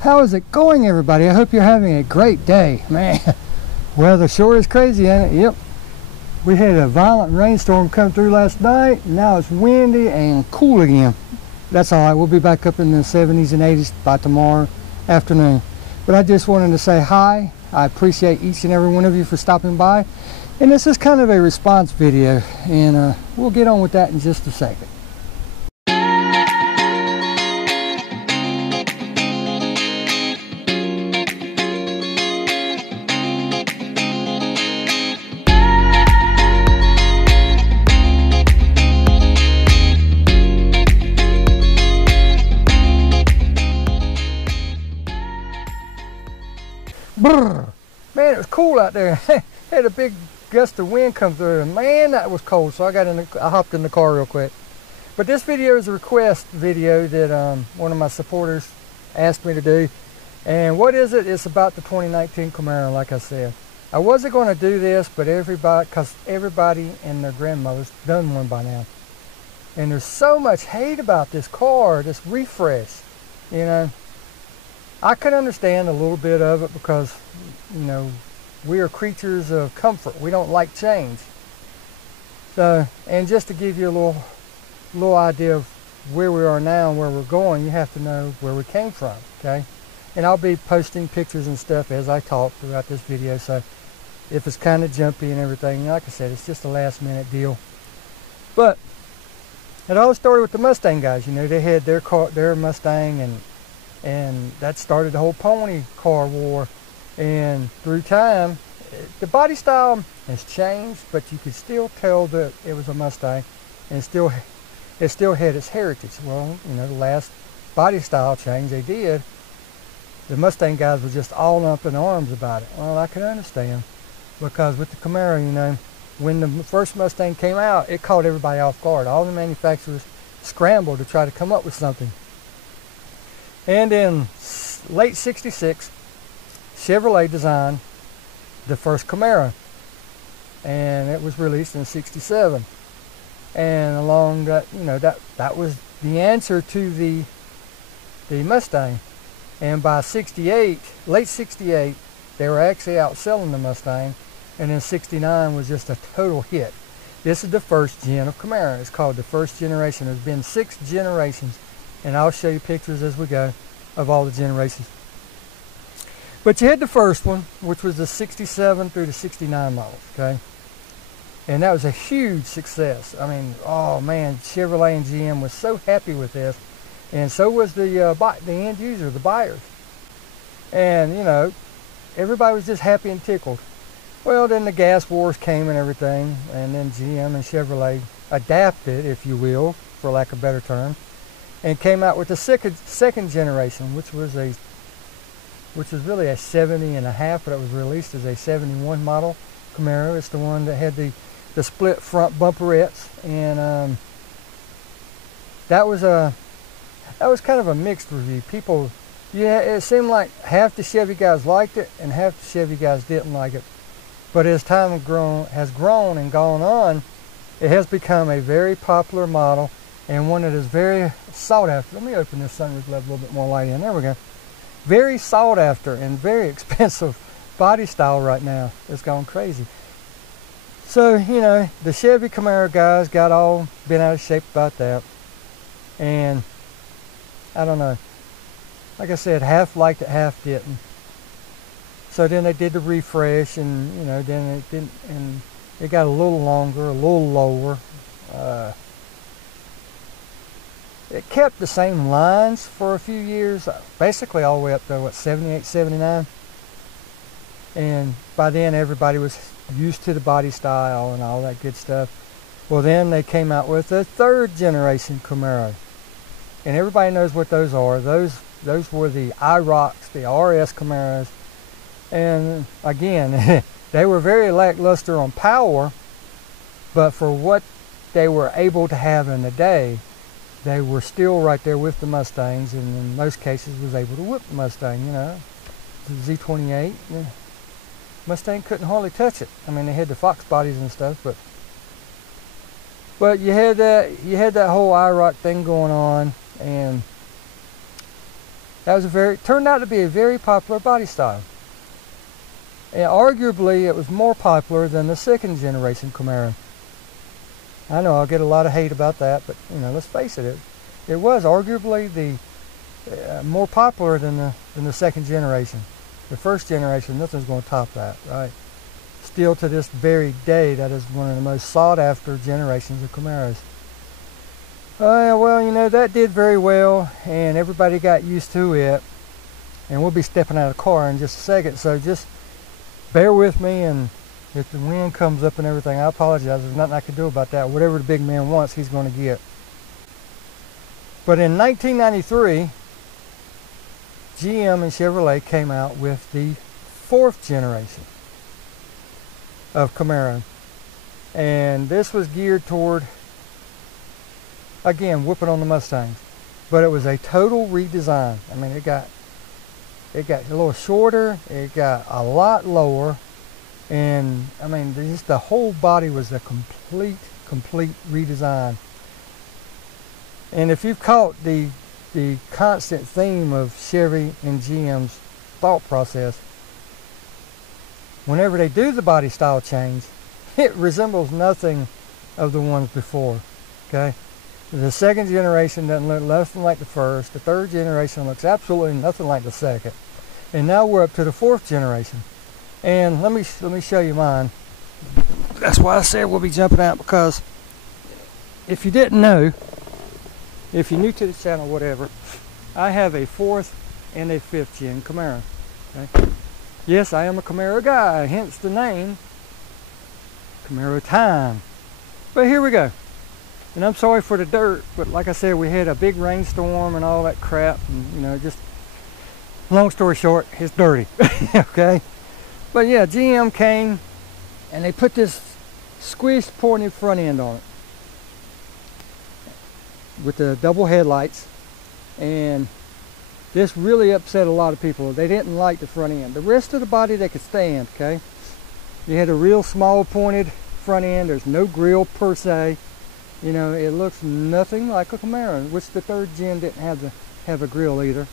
How is it going, everybody? I hope you're having a great day. Man, weather sure is crazy, ain't it? Yep. We had a violent rainstorm come through last night. Now it's windy and cool again. That's all right. We'll be back up in the 70s and 80s by tomorrow afternoon. But I just wanted to say hi. I appreciate each and every one of you for stopping by. And this is kind of a response video, and we'll get on with that in just a second. Brr. Man, it was cool out there. Had a big gust of wind come through, and man, that was cold. So I hopped in the car real quick. But this video is a request video that one of my supporters asked me to do. And what is it? It's about the 2019 Camaro, like I said. I wasn't going to do this, but everybody and their grandmother's done one by now. And there's so much hate about this car, this refresh, you know. I can understand a little bit of it because, you know, we are creatures of comfort. We don't like change. So, and just to give you a little idea of where we are now and where we're going, you have to know where we came from, okay? And I'll be posting pictures and stuff as I talk throughout this video. So if it's kind of jumpy and everything, like I said, it's just a last minute deal. But it all started with the Mustang guys. You know, they had their car, their Mustang, and that started the whole pony car war. And through time, the body style has changed, but you could still tell that it was a Mustang, and it still had its heritage. Well, you know, the last body style change they did, the Mustang guys were just all up in arms about it. Well, I can understand, because with the Camaro, you know, when the first Mustang came out, it caught everybody off guard. All the manufacturers scrambled to try to come up with something. And in late '66, Chevrolet designed the first Camaro, and it was released in '67. And along that, you know, that was the answer to the Mustang. And by '68, late '68, they were actually outselling the Mustang, and then '69 was just a total hit. This is the first gen of Camaro. It's called the first generation. There's been 6 generations, and I'll show you pictures as we go of all the generations. But you had the first one, which was the '67 through the '69 models, okay? And that was a huge success. I mean, oh man, Chevrolet and GM was so happy with this, and so was the end user, the buyers. And you know, everybody was just happy and tickled. Well, then the gas wars came and everything, and then GM and Chevrolet adapted, if you will, for lack of a better term, and came out with the second generation, which was really a 70 and a half, but it was released as a 71 model Camaro. It's the one that had the split front bumperettes, and that was kind of a mixed review. People, yeah, it seemed like half the Chevy guys liked it and half the Chevy guys didn't like it. But as time has grown and gone on, it has become a very popular model, and one that is very sought after. Let me open this sunroof, let a little bit more light in. There we go. Very sought after and very expensive body style right now. It's gone crazy. So, you know, the Chevy Camaro guys got all bent out of shape about that. And I don't know. Like I said, half liked it, half didn't. So then they did the refresh, and you know, then it didn't, and it got a little longer, a little lower. It kept the same lines for a few years, basically all the way up to what, 78, 79. And by then everybody was used to the body style and all that good stuff. Well, then they came out with the third generation Camaro, and everybody knows what those are. Those were the IROCs, the RS Camaros. And again, they were very lackluster on power, but for what they were able to have in the day, they were still right there with the Mustangs, and in most cases was able to whip the Mustang, you know. The Z28, yeah. Mustang couldn't hardly touch it. I mean, they had the Fox bodies and stuff, but you had that whole IROC thing going on, and turned out to be a very popular body style. And arguably, it was more popular than the second generation Camaro. I know I'll get a lot of hate about that, but you know, let's face it, it was arguably the more popular than the second generation. The first generation, nothing's going to top that, right? Still to this very day, that is one of the most sought after generations of Camaros. Well, you know, that did very well, and everybody got used to it. And we'll be stepping out of the car in just a second, so just bear with me, and if the wind comes up and everything, I apologize. There's nothing I can do about that. Whatever the big man wants, he's going to get. But in 1993, GM and Chevrolet came out with the fourth generation of Camaro. And this was geared toward, again, whooping on the Mustangs. But it was a total redesign. I mean, it got a little shorter, it got a lot lower, and I mean, just the whole body was a complete redesign. And if you've caught the constant theme of Chevy and GM's thought process, whenever they do the body style change, it resembles nothing of the ones before, okay? The second generation doesn't look nothing like the first. The third generation looks absolutely nothing like the second. And now we're up to the fourth generation. And let me show you mine. That's why I said we'll be jumping out, because if you didn't know, if you're new to the channel, whatever, I have a fourth and a fifth gen Camaro. Okay? Yes, I am a Camaro guy, hence the name Camaro Time. But here we go. And I'm sorry for the dirt, but like I said, we had a big rainstorm and all that crap, and you know, just long story short, it's dirty. Okay? But yeah, GM came and they put this squished pointed front end on it with the double headlights, and this really upset a lot of people. They didn't like the front end. The rest of the body they could stand, okay? You had a real small pointed front end. There's no grille per se. You know, it looks nothing like a Camaro, which the third gen didn't have a grille either.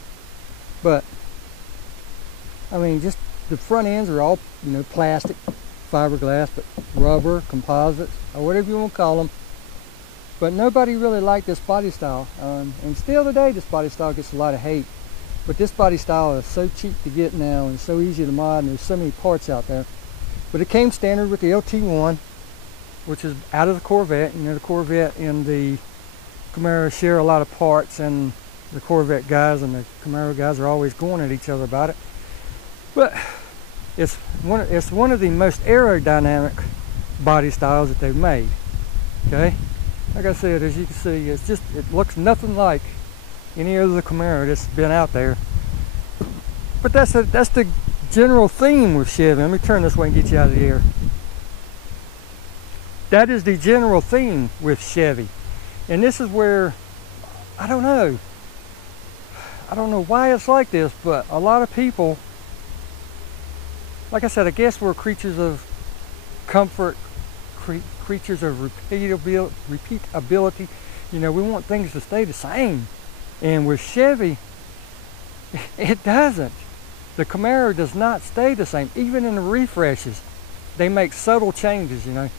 But I mean, just the front ends are all, you know, plastic, fiberglass, but rubber, composites, or whatever you want to call them. But nobody really liked this body style, and still today this body style gets a lot of hate. But this body style is so cheap to get now and so easy to mod, and there's so many parts out there. But it came standard with the LT1, which is out of the Corvette. You know, the Corvette and the Camaro share a lot of parts, and the Corvette guys and the Camaro guys are always going at each other about it. But it's one of the most aerodynamic body styles that they've made. Okay, like I said, as you can see, it looks nothing like any other Camaro that's been out there. But that's the general theme with Chevy. Let me turn this way and get you out of the air. That is the general theme with Chevy. And this is where, I don't know why it's like this, but a lot of people, like I said, I guess we're creatures of comfort, creatures of repeatability. You know, we want things to stay the same. And with Chevy, it doesn't. The Camaro does not stay the same. Even in the refreshes, they make subtle changes, you know.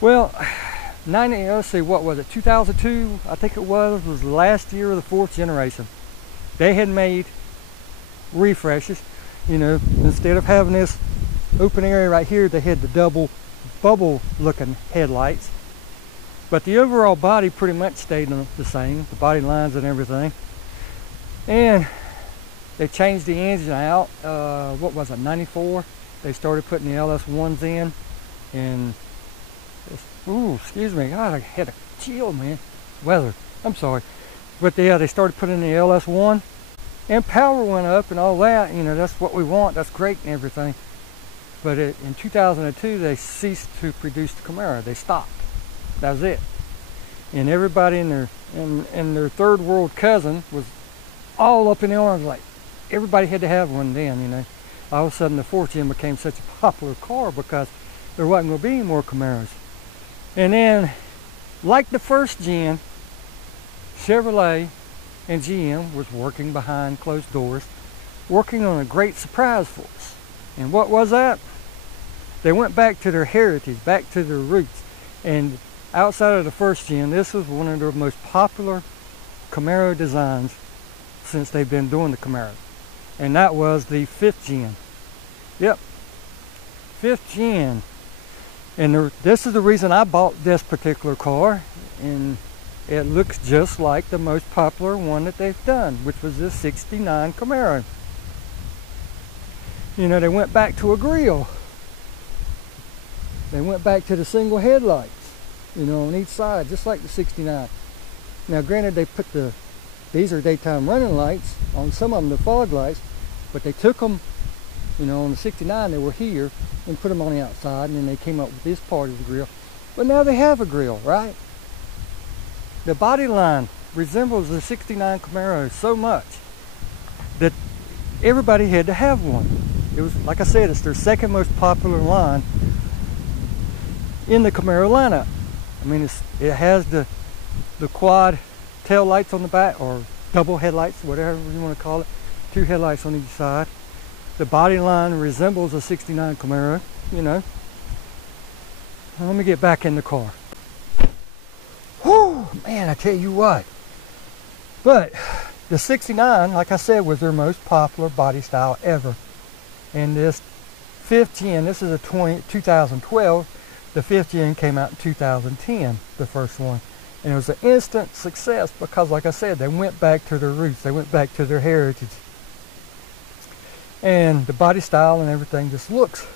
Well, let's see, what was it, 2002, I think it was the last year of the fourth generation. They had made refreshes, you know, instead of having this open area right here, they had the double bubble looking headlights. But the overall body pretty much stayed the same, the body lines and everything. And they changed the engine out, what was it, 94? They started putting the LS1s in, and ooh, excuse me, God, I had a chill, man. Weather, I'm sorry. But yeah, they started putting in the LS1, and power went up and all that. You know, that's what we want, that's great and everything. But in 2002, they ceased to produce the Camaro. They stopped. That was it. And everybody and their third world cousin was all up in the arms, like everybody had to have one then, you know. All of a sudden the fourth gen became such a popular car because there wasn't going to be any more Camaros. And then, like the first gen, Chevrolet and GM was working behind closed doors, working on a great surprise for us. And what was that? They went back to their heritage, back to their roots. And outside of the first gen, this was one of the most popular Camaro designs since they've been doing the Camaro. And that was the 5th gen. Yep, 5th gen. And this is the reason I bought this particular car. And it looks just like the most popular one that they've done, which was this 69 Camaro. You know, they went back to a grille. They went back to the single headlights, you know, on each side, just like the 69. Now, granted, they put these are daytime running lights. On some of them, the fog lights, but they took them, you know, on the 69, they were here, and put them on the outside, and then they came up with this part of the grille. But now they have a grille, right? The body line resembles the 69 Camaro so much that everybody had to have one. It was, like I said, it's their second most popular line in the Camaro lineup. I mean, it has the quad tail lights on the back, or double headlights, whatever you want to call it. 2 headlights on each side. The body line resembles a 69 Camaro, you know. Now, let me get back in the car. Whew, man, I tell you what. But the 69, like I said, was their most popular body style ever. And this 5th gen, this is a 2012. The 5th gen came out in 2010, the first one. And it was an instant success because, like I said, they went back to their roots. They went back to their heritage. And the body style and everything just looks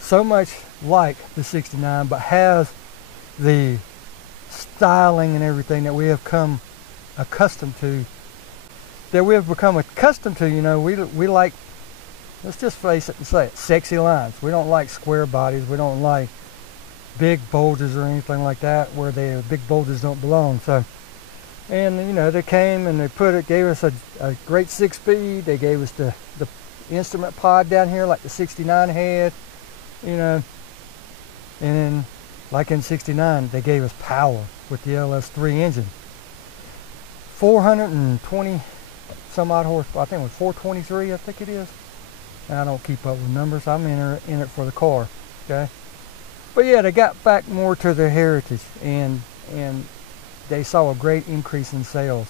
so much like the 69, but has the styling and everything that we have come accustomed to. That we have become accustomed to, you know, we like, let's just face it and say it, sexy lines. We don't like square bodies. We don't like big bulges or anything like that where the big bulges don't belong. So, and you know, they came and they gave us a great 6-speed. They gave us the instrument pod down here like the 69 had, you know. And then, like in 69, they gave us power with the LS3 engine. 420 some odd horsepower. I think it was 423, I think it is. And I don't keep up with numbers. I'm in it for the car, okay? But yeah, they got back more to their heritage, and they saw a great increase in sales.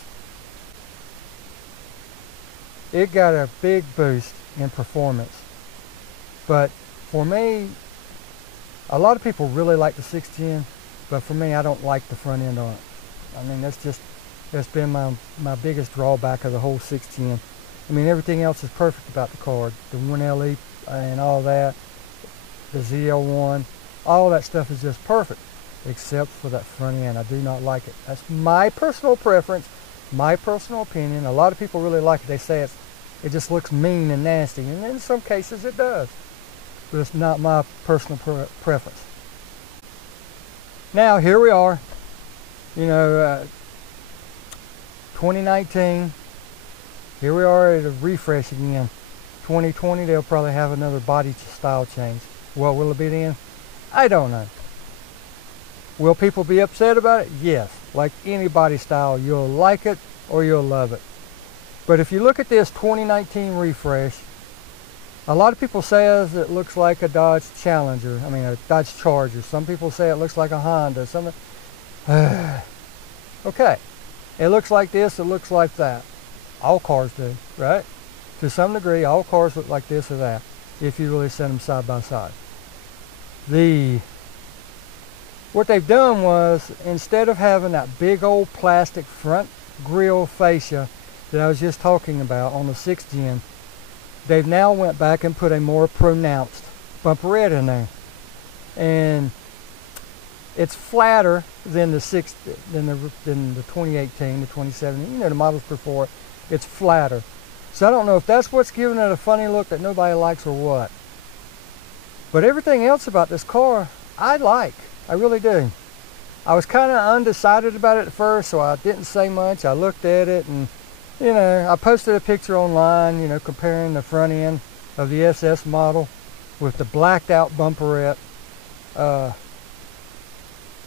It got a big boost in performance. But for me, a lot of people really like the 6th gen, but for me, I don't like the front end on it. I mean, that's been my biggest drawback of the whole 6th gen. I mean, everything else is perfect about the car. The 1LE and all that, the ZL1, all that stuff is just perfect, except for that front end. I do not like it. That's my personal preference, my personal opinion. A lot of people really like it. They say it just looks mean and nasty, and in some cases it does. But it's not my personal preference. Now, here we are, you know, 2019. Here we are at a refresh again. 2020, they'll probably have another body style change. What will it be then? I don't know. Will people be upset about it? Yes. Like any body style, you'll like it or you'll love it. But if you look at this 2019 refresh, a lot of people say it looks like a Dodge Challenger. I mean, a Dodge Charger. Some people say it looks like a Honda. Okay. It looks like this, it looks like that. All cars do, right? To some degree, all cars look like this or that, if you really set them side by side. What they've done was, instead of having that big old plastic front grille fascia that I was just talking about on the 6th gen, they've now went back and put a more pronounced bumperette in there. And it's flatter than the 2018, the 2017, you know, the models before it. It's flatter. So I don't know if that's what's giving it a funny look that nobody likes or what. But everything else about this car, I like. I really do. I was kind of undecided about it at first, so I didn't say much. I looked at it and, you know, I posted a picture online, you know, comparing the front end of the SS model with the blacked out bumperette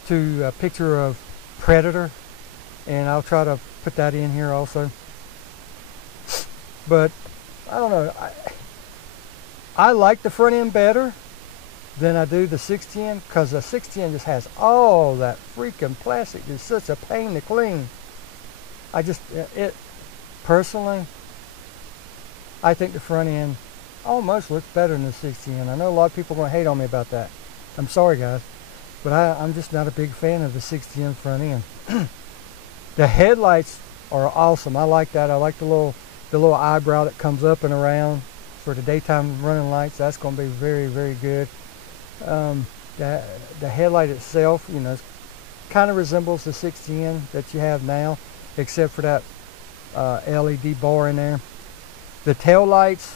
to a picture of Predator. And I'll try to put that in here also. But I don't know. I like the front end better than I do the 610, because the 610 just has all that freaking plastic. It's such a pain to clean. Personally, I think the front end almost looks better than the 610. I know a lot of people are going to hate on me about that. I'm sorry, guys, but I'm just not a big fan of the 610 front end. The headlights are awesome. I like that. I like the little eyebrow that comes up and around for the daytime running lights. That's going to be very, very good. The headlight itself, you know, kind of resembles the 610 that you have now, except for that LED bar in there. The tail lights,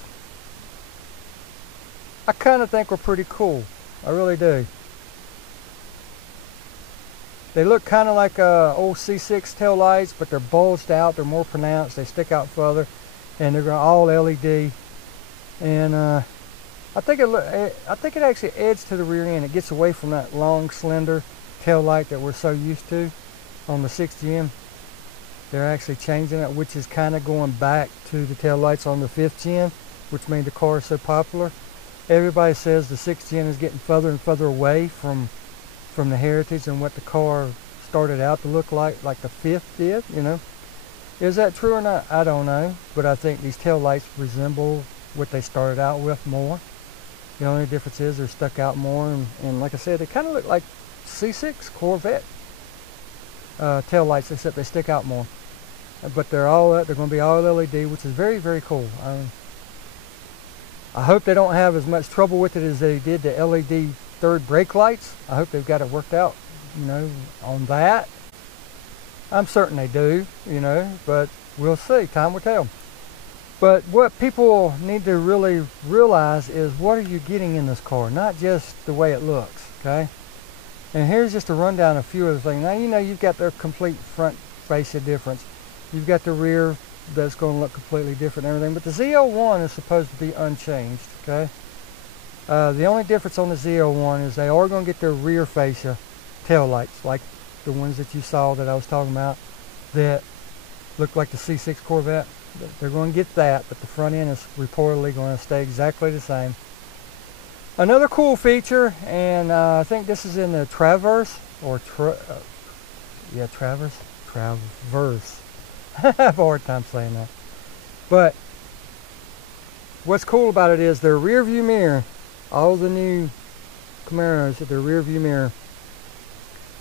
I kind of think were pretty cool. I really do. They look kind of like old C6 tail lights, but they're bulged out. They're more pronounced. They stick out further, and they're all LED. And I think it actually adds to the rear end. It gets away from that long, slender tail light that we're so used to on the 6GM. They're actually changing it, which is kind of going back to the tail lights on the 5th gen, which made the car so popular. Everybody says the 6th gen is getting further and further away from the heritage and what the car started out to look like the 5th did, you know. Is that true or not? I don't know, but I think these tail lights resemble what they started out with more. The only difference is they're stuck out more, and like I said, they kind of look like C6 Corvette tail lights, except they stick out more. But they're going to be all LED, which is very, very cool. I hope they don't have as much trouble with it as they did the LED third brake lights. I hope they've got it worked out, you know, on that. I'm certain they do, you know, but we'll see. Time will tell. But what people need to really realize is, what are you getting in this car? Not just the way it looks, okay? And here's just a rundown of a few of the things. Now, you know, you've got the complete front fascia difference. You've got the rear that's going to look completely different and everything. But the Z01 is supposed to be unchanged, okay? The only difference on the Z01 is they are going to get their rear fascia tail lights, like the ones that you saw that I was talking about that look like the C6 Corvette. They're going to get that, but the front end is reportedly going to stay exactly the same. Another cool feature, and I think this is in the Traverse, or Traverse. I have a hard time saying that. But what's cool about it is their rear view mirror. All the new Camaros, their rear view mirror,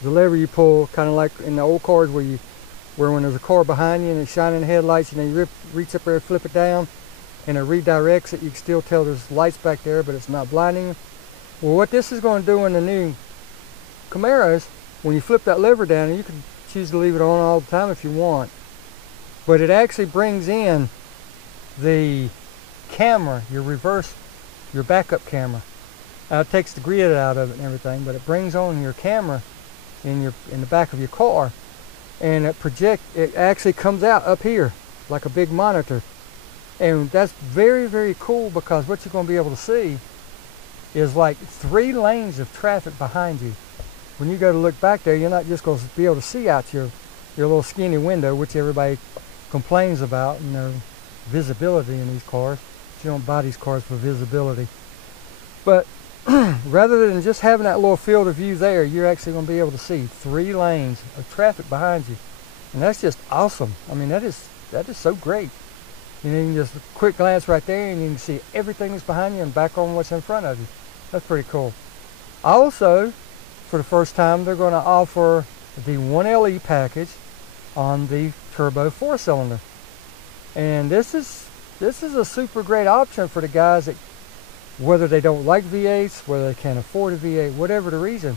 the lever you pull, kind of like in the old cars where when there's a car behind you and it's shining headlights, and you reach up there and flip it down and it redirects it. You can still tell there's lights back there, but it's not blinding you. Well, what this is going to do in the new Camaros, when you flip that lever down, and you can choose to leave it on all the time if you want, but it actually brings in the camera, your backup camera. It takes the grid out of it and everything, but it brings on your camera in the back of your car, and it actually comes out up here like a big monitor. And that's very, very cool, because what you're going to be able to see is like 3 lanes of traffic behind you. When you go to look back there, you're not just going to be able to see out your little skinny window, which everybody complains about, you know, visibility in these cars. You don't buy these cars for visibility. But rather than just having that little field of view there, you're actually going to be able to see 3 lanes of traffic behind you. And that's just awesome. I mean, that is so great. You can just a quick glance right there, and you can see everything that's behind you and back on what's in front of you. That's pretty cool. Also, for the first time, they're going to offer the 1LE package on the turbo 4-cylinder. And this is a super great option for the guys that, whether they don't like V8s, whether they can't afford a V8, whatever the reason,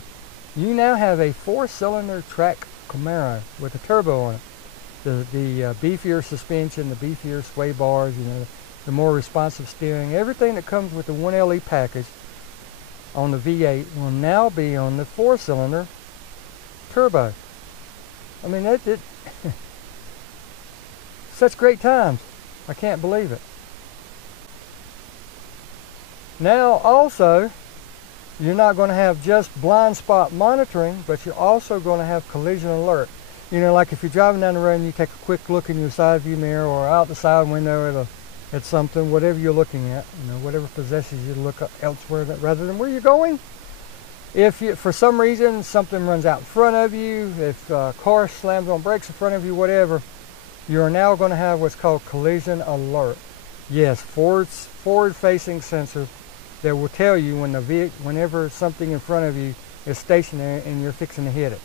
you now have a 4-cylinder track Camaro with a turbo on it. The beefier suspension, the beefier sway bars, you know, the more responsive steering, everything that comes with the 1LE package on the V8 will now be on the 4-cylinder turbo. I mean, such great times. I can't believe it. Now also, you're not going to have just blind spot monitoring, but you're also going to have collision alert. You know, like if you're driving down the road and you take a quick look in your side view mirror or out the side window at something, whatever you're looking at, you know, whatever possesses you to look elsewhere rather than where you're going. If you, for some reason something runs out in front of you, if a car slams on brakes in front of you, whatever, you are now going to have what's called collision alert. Yes, forward-facing sensor that will tell you when whenever something in front of you is stationary and you're fixing to hit it.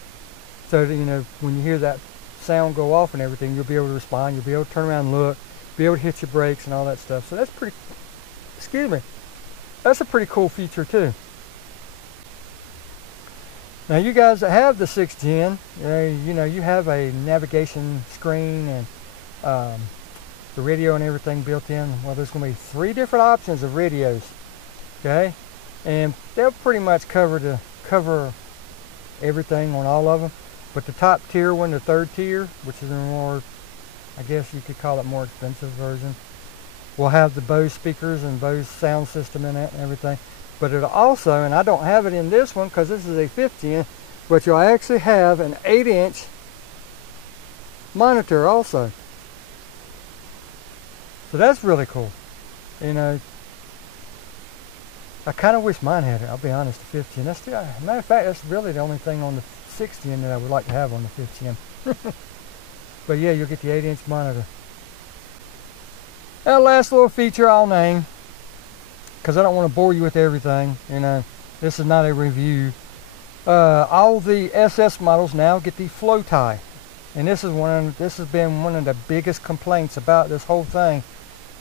So that, you know, when you hear that sound go off and everything, you'll be able to respond. You'll be able to turn around and look, be able to hit your brakes and all that stuff. So that's pretty, excuse me, that's a pretty cool feature too. Now you guys that have the 6th gen, you know, you have a navigation screen and the radio and everything built in. Well, there's going to be 3 different options of radios, okay? And they'll pretty much cover everything on all of them. But the top tier one, the 3rd tier, which is a more, I guess you could call it more expensive version, will have the Bose speakers and Bose sound system in it and everything. But it'll also, and I don't have it in this one because this is a 5th gen, but you'll actually have an 8-inch monitor also. So that's really cool. You know, I kind of wish mine had it, I'll be honest, the 5th gen. That's the, matter of fact, that's really the only thing on the 6th gen that I would like to have on the 5th gen. But yeah, you'll get the 8-inch monitor. That last little feature I'll name, because I don't want to bore you with everything. You know, this is not a review. All the SS models now get the flow tie, and this has been one of the biggest complaints about this whole thing,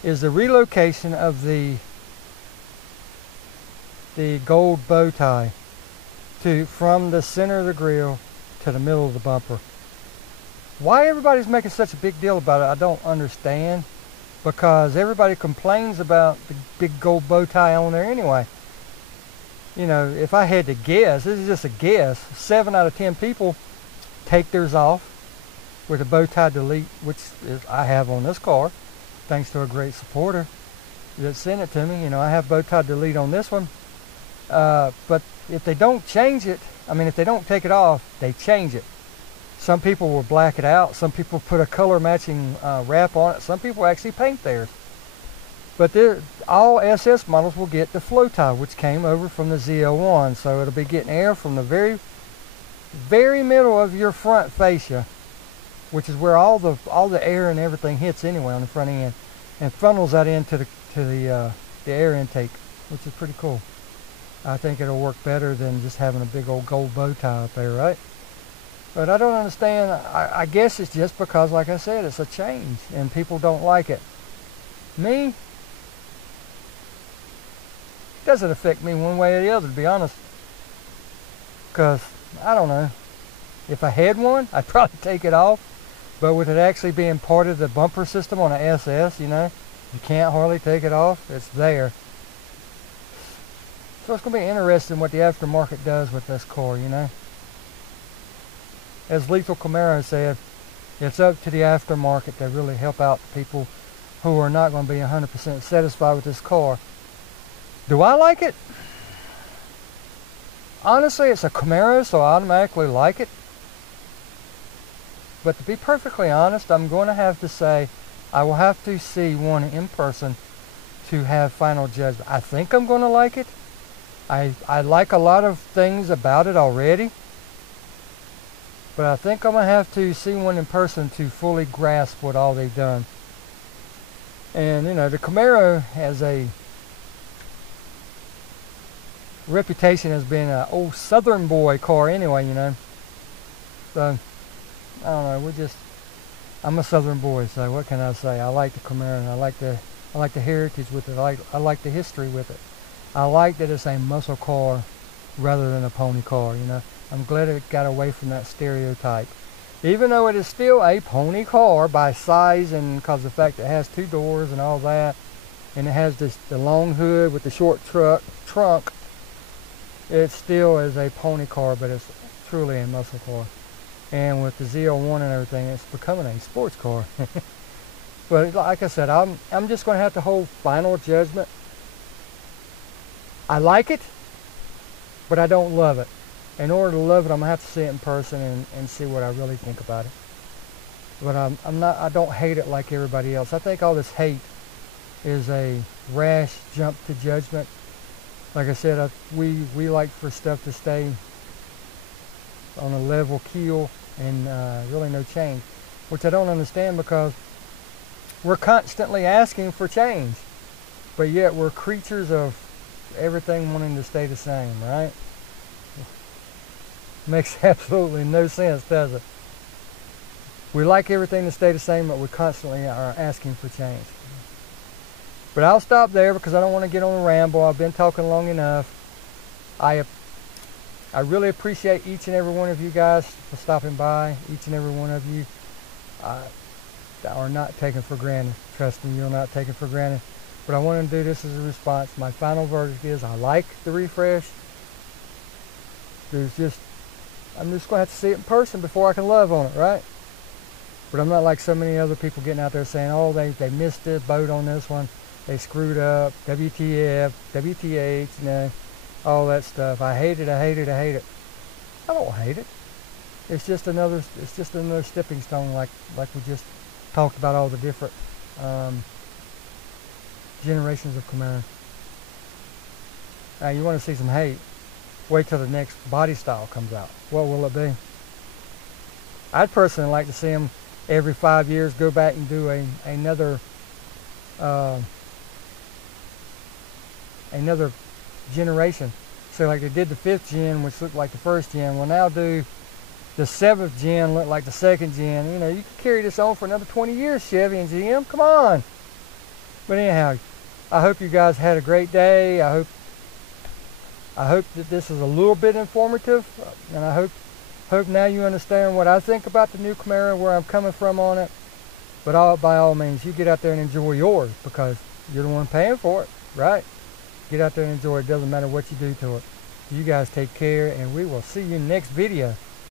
is the relocation of the gold bow tie from the center of the grille to the middle of the bumper. Why everybody's making such a big deal about it, I don't understand. Because everybody complains about the big gold bow tie on there anyway. You know, if I had to guess, this is just a guess, 7 out of 10 people take theirs off with a bow tie delete, which I have on this car, thanks to a great supporter that sent it to me. You know, I have bow tie delete on this one. But if they don't change it, I mean, if they don't take it off, they change it. Some people will black it out. Some people put a color matching wrap on it. Some people actually paint theirs. But all SS models will get the flow tie, which came over from the ZL1. So it'll be getting air from the very, very middle of your front fascia, which is where all the air and everything hits anyway on the front end, and funnels that into the air intake, which is pretty cool. I think it'll work better than just having a big old gold bow tie up there, right? But I don't understand. I guess it's just because, like I said, it's a change and people don't like it. Me, it doesn't affect me one way or the other, to be honest. Because, I don't know, if I had one, I'd probably take it off. But with it actually being part of the bumper system on an SS, you know, you can't hardly take it off. It's there. So it's going to be interesting what the aftermarket does with this car, you know. As Lethal Camaro said, it's up to the aftermarket to really help out people who are not going to be 100% satisfied with this car. Do I like it? Honestly, it's a Camaro, so I automatically like it. But to be perfectly honest, I'm going to have to say I will have to see one in person to have final judgment. I think I'm going to like it. I like a lot of things about it already. But I think I'm going to have to see one in person to fully grasp what all they've done. And, you know, the Camaro has a reputation as being an old Southern boy car anyway, you know. So, I don't know, I'm a Southern boy, so what can I say? I like the Camaro, and I like the heritage with it. I like the history with it. I like that it's a muscle car rather than a pony car, you know. I'm glad it got away from that stereotype. Even though it is still a pony car by size, and because of the fact that it has 2 doors and all that, and it has the long hood with the short trunk, it still is a pony car, but it's truly a muscle car. And with the ZL1 and everything, it's becoming a sports car. But like I said, I'm just going to have to hold final judgment. I like it, but I don't love it. in order to love it, I'm gonna have to see it in person and see what I really think about it. But I don't hate it like everybody else. I think all this hate is a rash jump to judgment. Like I said, we like for stuff to stay on a level keel and really no change, which I don't understand, because we're constantly asking for change, but yet we're creatures of everything wanting to stay the same, right? Makes absolutely no sense, does it? We like everything to stay the same, but we constantly are asking for change. But I'll stop there because I don't want to get on a ramble. I've been talking long enough. I really appreciate each and every one of you guys for stopping by. Each and every one of you are not taken for granted. Trust me, you're not taken for granted. But I want to do this as a response. My final verdict is I like the Refresh. I'm just going to have to see it in person before I can love on it, right? But I'm not like so many other people getting out there saying, oh, they missed the boat on this one. They screwed up, WTF, WTH, you know, all that stuff. I hate it, I hate it, I hate it. I don't hate it. It's just another stepping stone, like we just talked about all the different generations of Camaro. Now, you want to see some hate? Wait till the next body style comes out. What will it be? I'd personally like to see them every 5 years go back and do another generation. So like they did the 5th gen, which looked like the 1st gen. Well, now do the 7th gen look like the 2nd gen. You know, you can carry this on for another 20 years, Chevy and GM. Come on. But anyhow, I hope you guys had a great day. I hope that this is a little bit informative, and I hope now you understand what I think about the new Camaro, where I'm coming from on it. But by all means, you get out there and enjoy yours, because you're the one paying for it, right? Get out there and enjoy it. Doesn't matter what you do to it. You guys take care, and we will see you next video.